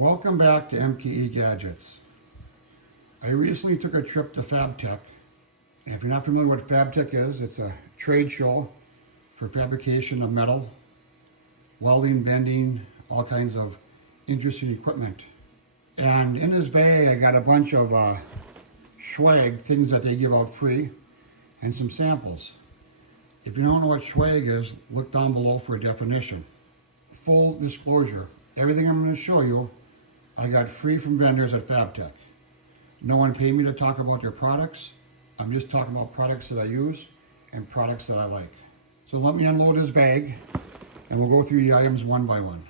Welcome back to Mkegadgets. I recently took a trip to FABTECH. And if you're not familiar with what FABTECH is, it's a trade show for fabrication of metal, welding, bending, all kinds of interesting equipment. And in this bag I got a bunch of SHwaɡ, things that they give out free, and some samples. If you don't know what SHwaɡ is, look down below for a definition. Full disclosure, everything I'm going to show you I got free from vendors at FABTECH. No one paid me to talk about their products. I'm just talking about products that I use and products that I like. So let me unload this bag and we'll go through the items one by one.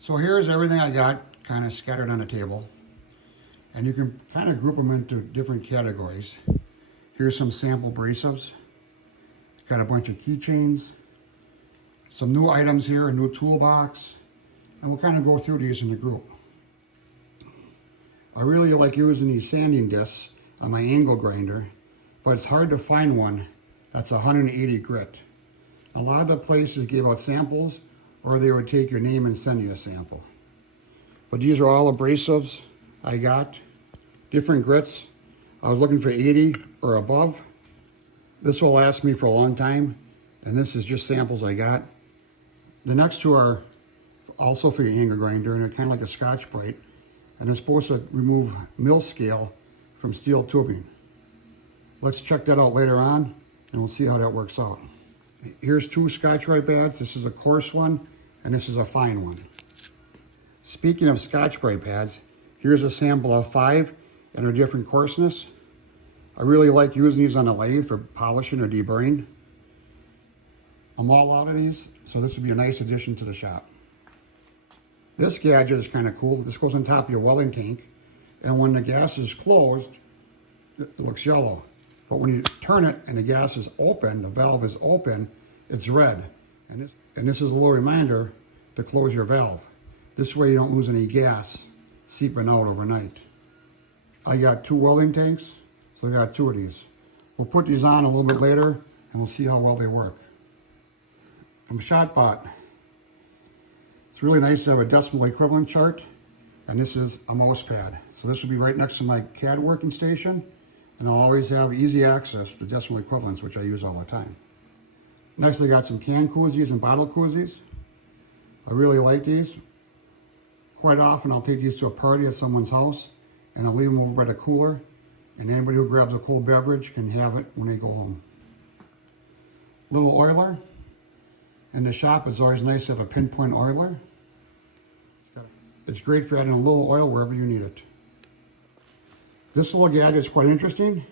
So here's everything I got kind of scattered on the table. And you can kind of group them into different categories. Here's some sample abrasives. Got a bunch of keychains. Some new items here, a new toolbox. And we'll kind of go through these in the group. I really like using these sanding discs on my angle grinder, but it's hard to find one that's 180 grit. A lot of the places gave out samples, or they would take your name and send you a sample. But these are all abrasives I got, different grits. I was looking for 80 or above. This will last me for a long time, and this is just samples I got. The next two are also for your angle grinder, and they're kind of like a Scotch Brite, and it's supposed to remove mill scale from steel tubing. Let's check that out later on, and we'll see how that works out. Here's two Scotch Brite pads. This is a coarse one, and this is a fine one. Speaking of Scotch Brite pads, here's a sample of 5 and their different coarseness. I really like using these on a lathe for polishing or deburring. I'm all out of these, so this would be a nice addition to the shop. This gadget is kind of cool. This goes on top of your welding tank, and when the gas is closed, it looks yellow. But when you turn it and the gas is open, the valve is open, it's red. And this is a little reminder to close your valve. This way you don't lose any gas seeping out overnight. I got 2 welding tanks, so I got 2 of these. We'll put these on a little bit later, and we'll see how well they work. From ShotBot, it's really nice to have a decimal equivalent chart, and this is a mouse pad. So this will be right next to my CAD working station, and I'll always have easy access to decimal equivalents, which I use all the time. Next, I got some can koozies and bottle koozies. I really like these. Quite often, I'll take these to a party at someone's house, and I'll leave them over by the cooler, and anybody who grabs a cold beverage can have it when they go home. Little oiler. In the shop, it's always nice to have a pinpoint oiler. It's great for adding a little oil wherever you need it. This little gadget is quite interesting.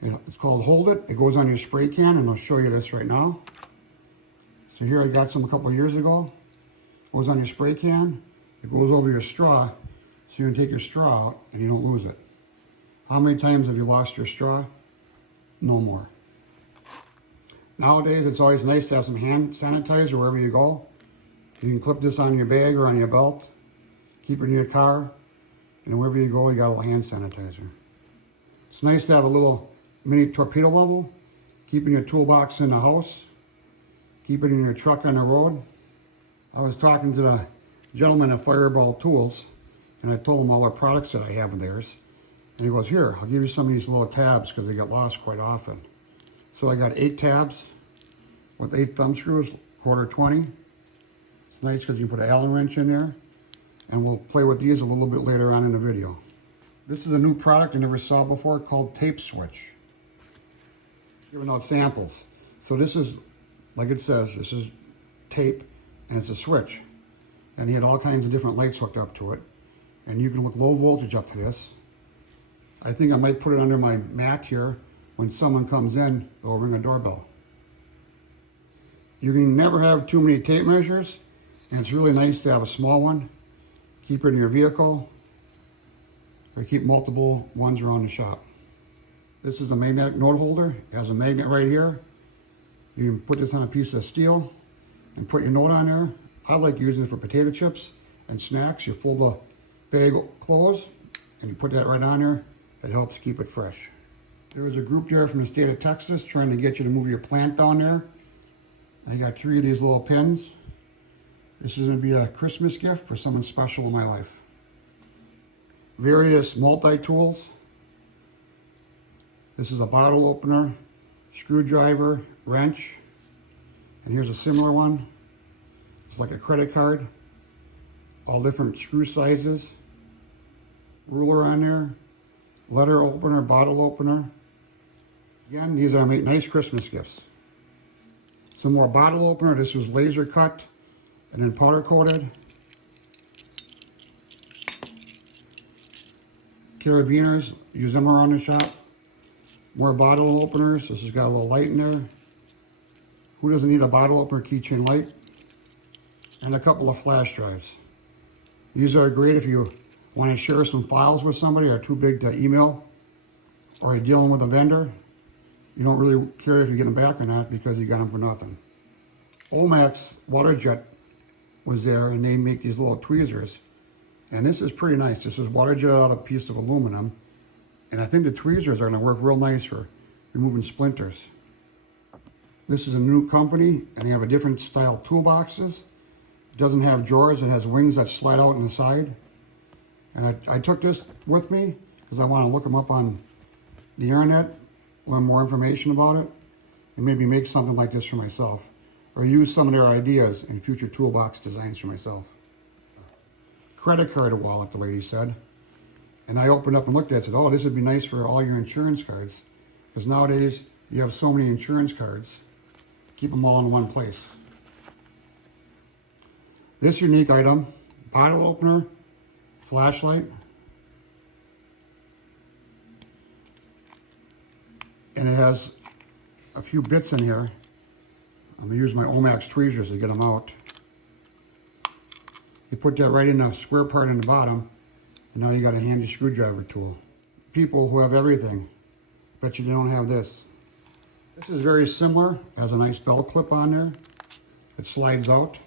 It's called Hold It. It goes on your spray can, and I'll show you this right now. So here I got some a couple of years ago. It goes on your spray can. It goes over your straw, so you can take your straw out and you don't lose it. How many times have you lost your straw? No more. Nowadays, it's always nice to have some hand sanitizer wherever you go. You can clip this on your bag or on your belt, keep it in your car, and wherever you go, you got a little hand sanitizer. It's nice to have a little mini torpedo level, keeping your toolbox in the house, keep it in your truck on the road. I was talking to the gentleman at Fireball Tools, and I told him all our products that I have of theirs. And he goes, here, I'll give you some of these little tabs because they get lost quite often. So I got 8 tabs with 8 thumb screws, 1/4 It's nice because you can put an Allen wrench in there, and we'll play with these a little bit later on in the video. This is a new product I never saw before called Tape Switch. Giving out samples. So this is, like it says, this is tape and it's a switch. And he had all kinds of different lights hooked up to it. And you can look low voltage up to this. I think I might put it under my mat here. When someone comes in, they'll ring a doorbell. You can never have too many tape measures, and it's really nice to have a small one. Keep it in your vehicle, or keep multiple ones around the shop. This is a magnetic note holder. It has a magnet right here. You can put this on a piece of steel and put your note on there. I like using it for potato chips and snacks. You fold the bag closed, and you put that right on there. It helps keep it fresh. There was a group there from the state of Texas trying to get you to move your plant down there. I got 3 of these little pins. This is going to be a Christmas gift for someone special in my life. Various multi-tools. This is a bottle opener, screwdriver, wrench, and here's a similar one. It's like a credit card. All different screw sizes. Ruler on there. Letter opener, bottle opener. Again, these are nice Christmas gifts. Some more bottle opener. This was laser cut and then powder coated. Carabiners, use them around the shop. More bottle openers. This has got a little light in there. Who doesn't need a bottle opener keychain light? And a couple of flash drives. These are great if you want to share some files with somebody or too big to email, or you're dealing with a vendor. You don't really care if you get them back or not because you got them for nothing. Omax Waterjet was there, and they make these little tweezers. And this is pretty nice. This is Waterjet out of a piece of aluminum. And I think the tweezers are going to work real nice for removing splinters. This is a new company, and they have a different style toolboxes. It doesn't have drawers. It has wings that slide out on the side. And I took this with me because I want to look them up on the internet, learn more information about it, and maybe make something like this for myself, or use some of their ideas in future toolbox designs for myself. Credit card wallet, the lady said. And I opened up and looked at it and said, oh, this would be nice for all your insurance cards. Because nowadays, you have so many insurance cards. Keep them all in one place. This unique item, bottle opener, flashlight, and it has a few bits in here. I'm going to use my Omax tweezers to get them out. You put that right in the square part in the bottom, and now you got a handy screwdriver tool. People who have everything, bet you they don't have this. This is very similar, has a nice belt clip on there. It slides out,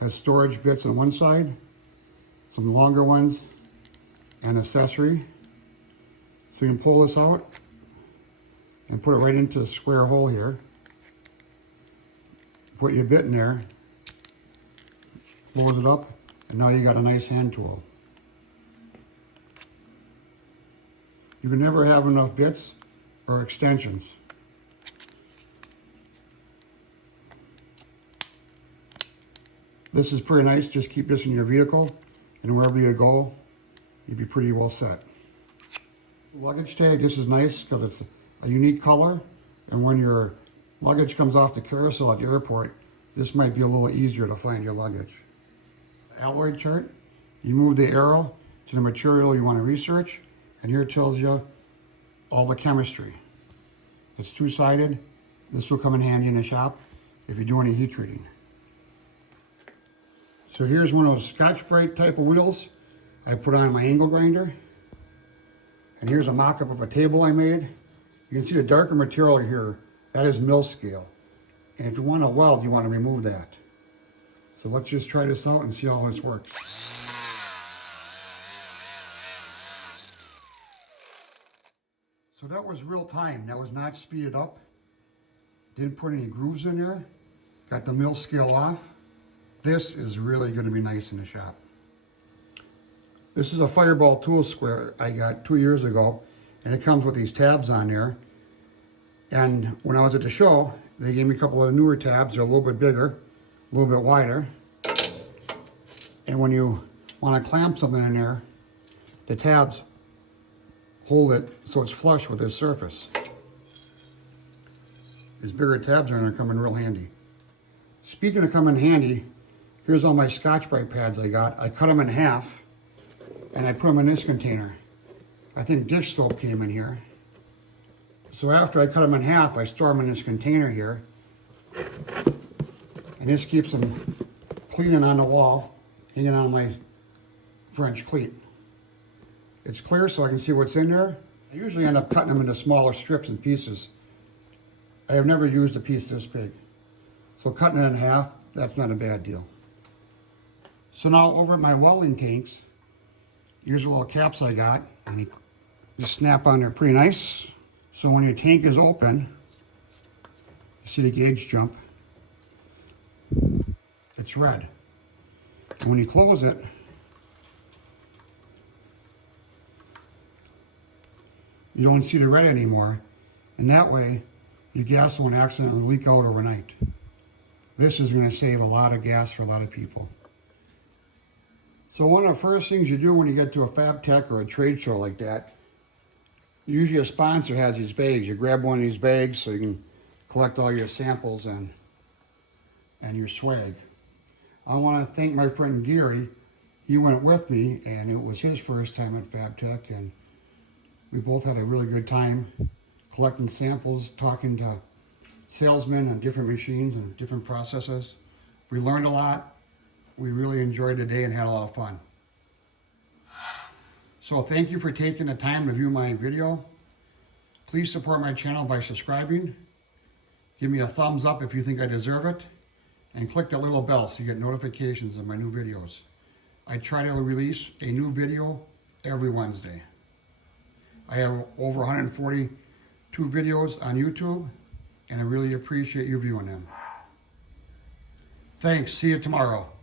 has storage bits on one side, some longer ones, and accessory. So you can pull this out and put it right into the square hole here. Put your bit in there, close it up, and now you got a nice hand tool. You can never have enough bits or extensions. This is pretty nice. Just keep this in your vehicle, and wherever you go, you'll be pretty well set. Luggage tag, this is nice because it's a unique color, and when your luggage comes off the carousel at the airport, this might be a little easier to find your luggage. Alloy chart, you move the arrow to the material you want to research, and here it tells you all the chemistry. It's two-sided. This will come in handy in the shop if you do any heat treating. So here's one of those Scotch Brite type of wheels I put on my angle grinder. And here's a mock-up of a table I made. You can see the darker material here, that is mill scale. And if you want to weld, you want to remove that. So let's just try this out and see how this works. So that was real time. That was not speeded up. Didn't put any grooves in there. Got the mill scale off. This is really going to be nice in the shop. This is a Fireball tool square I got 2 years ago, and it comes with these tabs on there. And when I was at the show, they gave me a couple of newer tabs. They're a little bit bigger, a little bit wider. And when you want to clamp something in there, the tabs hold it so it's flush with the surface. These bigger tabs are going to come in real handy. Speaking of coming handy, here's all my Scotch Brite pads I got. I cut them in half, and I put them in this container. I think dish soap came in here. So after I cut them in half, I store them in this container here. And this keeps them cleaning on the wall, hanging on my French cleat. It's clear so I can see what's in there. I usually end up cutting them into smaller strips and pieces. I have never used a piece this big. So cutting it in half, that's not a bad deal. So now over at my welding tanks, here's the little caps I got, and you just snap on there pretty nice. So when your tank is open, you see the gauge jump, it's red. And when you close it, you don't see the red anymore. And that way, your gas won't accidentally leak out overnight. This is going to save a lot of gas for a lot of people. So one of the first things you do when you get to a FABTECH or a trade show like that, usually a sponsor has these bags. You grab one of these bags so you can collect all your samples and your swag. I want to thank my friend Gary. He went with me, and it was his first time at FABTECH, and we both had a really good time collecting samples, talking to salesmen on different machines and different processes. We learned a lot. We really enjoyed the day and had a lot of fun. So thank you for taking the time to view my video. Please support my channel by subscribing. Give me a thumbs up if you think I deserve it. And click the little bell so you get notifications of my new videos. I try to release a new video every Wednesday. I have over 142 videos on YouTube, and I really appreciate you viewing them. Thanks. See you tomorrow.